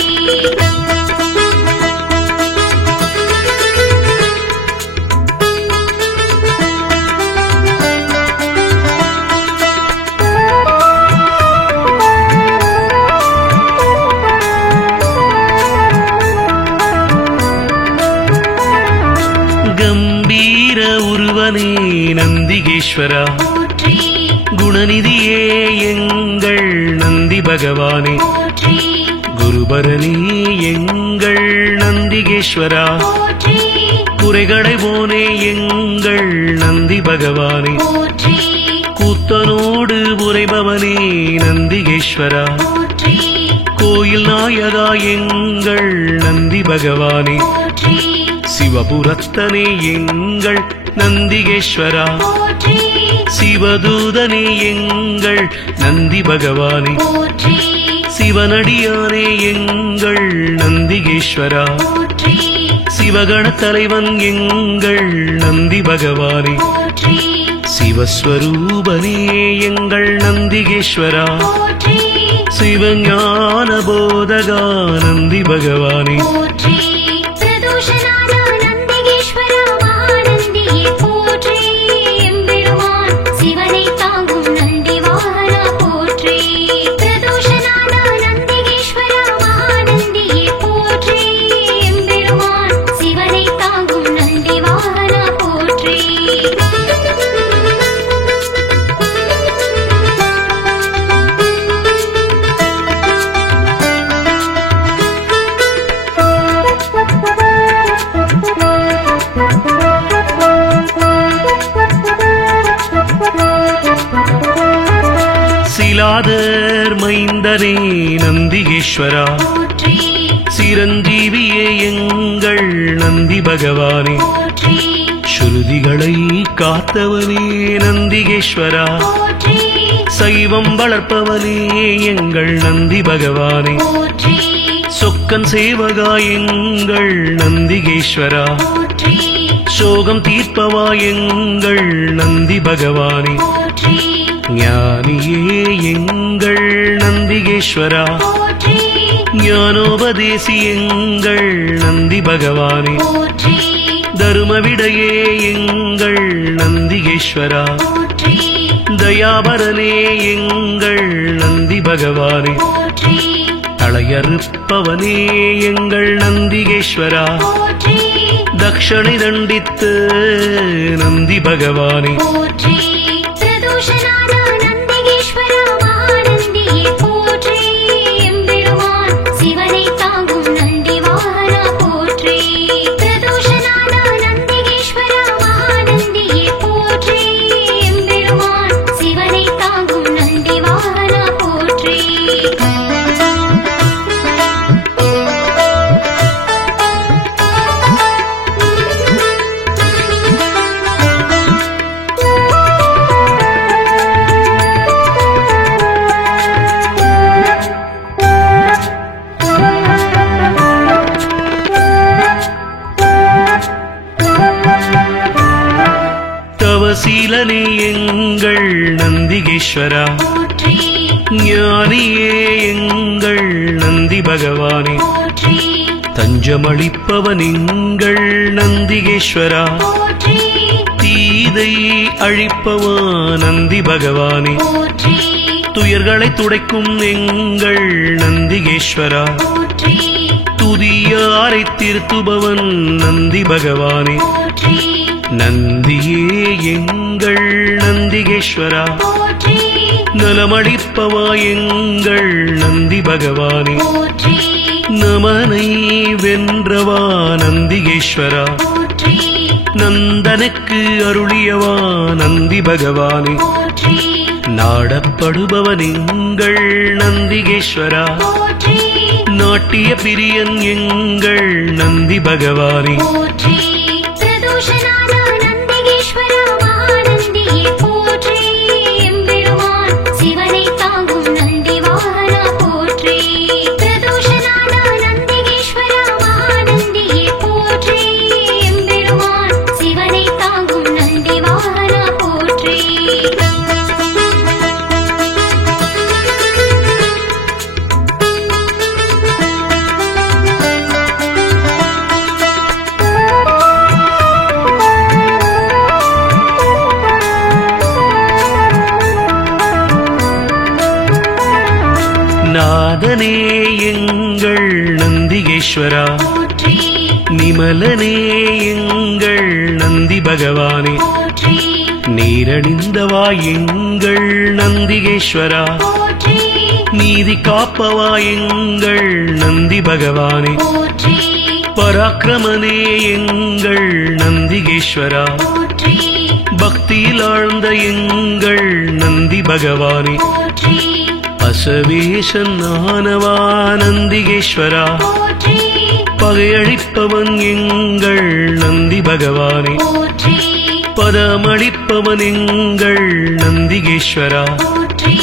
கம்பீர உருவனே நந்திகேஸ்வரா, போற்றி குணநிதியே எங்கள் நந்தி பகவானே போற்றி குருபரனே எங்கள் நந்திகேஸ்வரா போற்றி குறைகளை போனே எங்கள் நந்தி பகவானே போற்றி கூத்தனோடு உரைபவனே நந்திகேஸ்வரா போற்றி கோயில் நாயகா எங்கள் நந்தி பகவானே போற்றி சிவபுரத்தனே எங்கள் நந்திகேஸ்வரா போற்றி சிவதூதனே எங்கள் நந்தி பகவானே போற்றி சிவனடியானே எங்கள் நந்திகேஸ்வரா போற்றி சிவகண தலைவன் எங்கள் நந்தி பகவானே போற்றி சிவஸ்வரூபனே எங்கள் நந்திகேஸ்வரா போற்றி சிவஞான போதகா நந்தி பகவானே போற்றி பிரதோஷநாத நந்திகேஸ்வரா மகாநந்தியே போற்றி எம்பெருமான் சிவனை தாங்கும் நந்தி வாகனா போற்றி பிரதோஷநாத நந்திகேஸ்வரா மகாநந்தியே போற்றி எம்பெருமான் சிவனை தாங்கும் நந்தி வாகனா போற்றி சிலாதர் மைந்தனே நந்திகேஸ்வரா போற்றி சிரஞ்சீவியே எங்கள் நந்தி பகவானே போற்றி ஸ்ருதிகளை காத்தவனே நந்திகேஸ்வரா போற்றி சைவம் வளர்ப்பவனே எங்கள் நந்தி பகவானே போற்றி சொக்கன் சேவகா எங்கள் நந்திகேஸ்வரா போற்றி சோகம் தீர்ப்பவா எங்கள் நந்தி பகவானே போற்றி ஞானியே எங்கள் நந்திகேஸ்வரா போற்றி ஞானோபதேசி எங்கள் நந்தி பகவானே போற்றி தருமவிடையே எங்கள் நந்திகேஸ்வரா போற்றி தயாபரனே எங்கள் நந்தி பகவானே போற்றி தளையறுப்பவனே எங்கள் நந்திகேஸ்வரா போற்றி தக்ஷணை தண்டித்து நந்தி பகவானே போற்றி பிரதோஷநாத நந்திகேஸ்வரா மகாநந்தியே போற்றி எம்பெருமான் சிவனை தாங்கும் நந்தி வாகனா போற்றி பிரதோஷநாத நந்திகேஸ்வரா மகாநந்தியே போற்றி எம்பெருமான் சிவனை தாங்கும் நந்தி வாகனா போற்றி தவசீலனே எங்கள் நந்திகேஸ்வரா போற்றி ஞானியே எங்கள் நந்தி பகவானே போற்றி தஞ்சமளிப்பவன் எங்கள் நந்திகேஸ்வரா போற்றி தீதை அழிப்பவா நந்தி பகவானே போற்றி துயர்களை துடைக்கும் எங்கள் நந்திகேஸ்வரா போற்றி துதியாரை திருத்துபவன் நந்தி பகவானே போற்றி நந்தியே எங்கள் நந்திகேஸ்வரா போற்றி நலமளிப்பவா எங்கள் நந்தி பகவானே போற்றி நமனை வென்றவா நந்திகேஸ்வரா போற்றி நந்தனுக்கு அருளியவா நந்தி பகவானே போற்றி நாடப்படுபவன் எங்கள் நந்திகேஸ்வரா போற்றி நாட்டிய பிரியன் எங்கள் நந்தி பகவானே போற்றி பிரதோஷநாத நந்திகேஸ்வரா மகாநந்தியே போற்றி எம்பெருமான் சிவனை தாங்கும் நந்தி வாகனா போற்றி பிரதோஷநாத நந்திகேஸ்வரா மகாநந்தியே போற்றி எம்பெருமான் சிவனை தாங்கும் நந்தி வாகனா போற்றி நாதனே எங்கள் நந்திகேஸ்வரா போற்றி நிமலனே எங்கள் நந்தி பகவானே போற்றி நீரணிந்தவா எங்கள் நந்திகேஸ்வரா, போற்றி நீதி காப்பவா எங்கள் நந்தி பகவானே, போற்றி பராக்கிரமனே எங்கள் நந்திகேஸ்வரா, போற்றி பக்தியில் ஆழ்ந்த எங்கள் நந்தி பகவானே, போற்றி அசவேசன் ஆனவா நந்திகேஸ்வரா, போற்றி பகையழிப்பவன் எங்கள் நந்தி பகவானே, போற்றி பதமளிப்பவன் எங்கள் நந்திகேஸ்வரா, போற்றி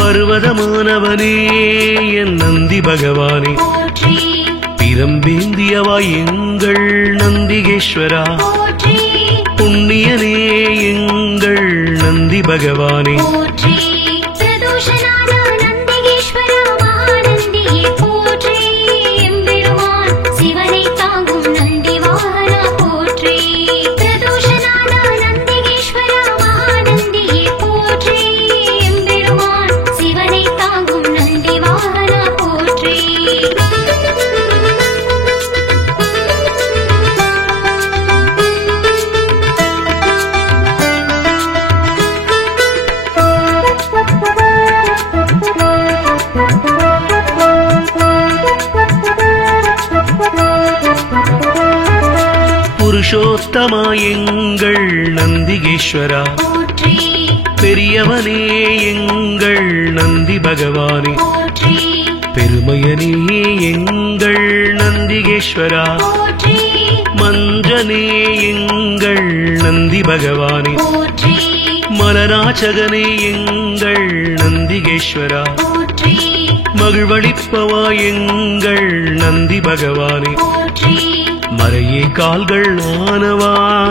பர்வதமானவனே என் நந்தி பகவானே, போற்றி பிரம்பேந்தியவா எங்கள் நந்திகேஸ்வரா, போற்றி புண்ணியனே எங்கள் நந்தி பகவானே, போற்றி பிரதோஷநாத நந்திகேஸ்வரா மகாநந்தியே போற்றி எம்பெருமான் சிவனை தாங்கும் நந்தி வாகனா போற்றி பிரதோஷநாத நந்திகேஸ்வரா மகாநந்தியே போற்றி எம்பெருமான் சிவனை தாங்கும் நந்தி வாகனா போற்றி புருஷோத்தமா எங்கள் நந்திகேஸ்வரா, போற்றி பெரியவனே எங்கள் நந்தி பகவானே, போற்றி பெருமையனே எங்கள் நந்திகேஸ்வரா, போற்றி மஞ்சனே எங்கள் நந்தி பகவானே, போற்றி மலராச்சகனே எங்கள் நந்திகேஸ்வரா, போற்றி மகிழ்வளிப்பவா எங்கள் நந்தி பகவானே, போற்றி மறையே கால்கள் ஆனவா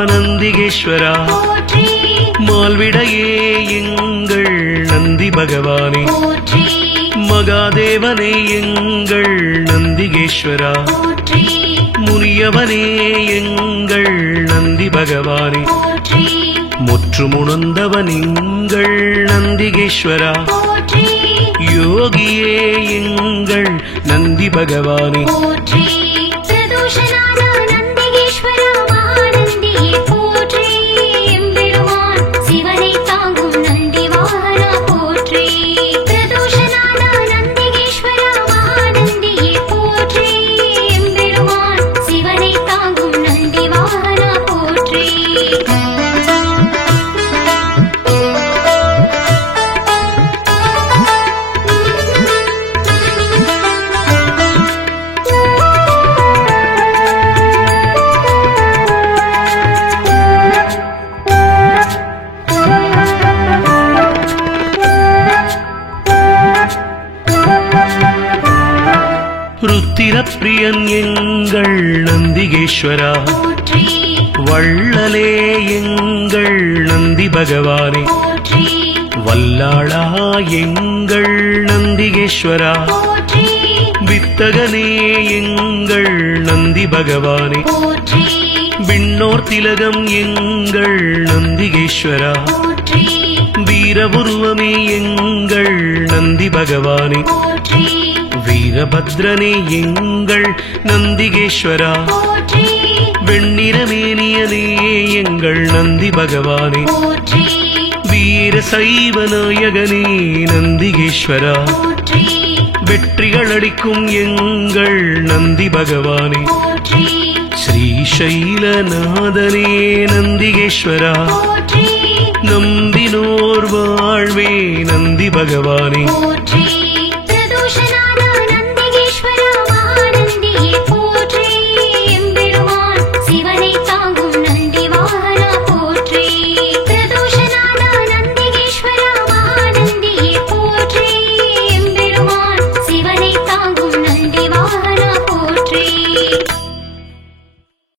நந்திகேஸ்வரா, போற்றி மால்விடையே எங்கள் நந்தி பகவானே, போற்றி மகாதேவனே எங்கள் நந்திகேஸ்வரா, போற்றி முனியவனே எங்கள் நந்தி பகவானே, போற்றி முற்றுமுணர்ந்தவன் எங்கள் நந்திகேஸ்வரா, போற்றி யோகியே எங்கள் நந்தி பகவானே, போற்றி பிரதோஷநாத நந்திகேஸ்வரா மகாநந்தியே போற்றி எம்பெருமான் சிவனை தாங்கும் நந்தி வாகனா போற்றி பிரதோஷநாத நந்திகேஸ்வரா மகாநந்தியே போற்றி எம்பெருமான் சிவனை தாங்கும் நந்தி வாகனா போற்றி ருத்திரப்பிரியன் எங்கள் நந்திகேஸ்வரா, போற்றி வள்ளலே எங்கள் நந்தி பகவானே, போற்றி வல்லாளா எங்கள் நந்திகேஸ்வரா, போற்றி வித்தகனே எங்கள் நந்தி பகவானே, போற்றி விண்ணோர் திலகம் எங்கள் நந்திகேஸ்வரா, போற்றி வீரபுருவமே எங்கள் நந்தி பகவானே, போற்றி வீரபத்ரனே எங்கள் நந்திகேஸ்வரா, போற்றி வெண்ணிறமேனியனே எங்கள் நந்தி பகவானே, போற்றி வீர சைவ நாயகனே நந்திகேஸ்வரா, போற்றி வெற்றிகள் அளிக்கும் எங்கள் நந்தி பகவானே, போற்றி ஸ்ரீசைலநாதனே நந்திகேஸ்வரா, போற்றி நம்பினோர் வாழ்வே நந்தி பகவானே, போற்றி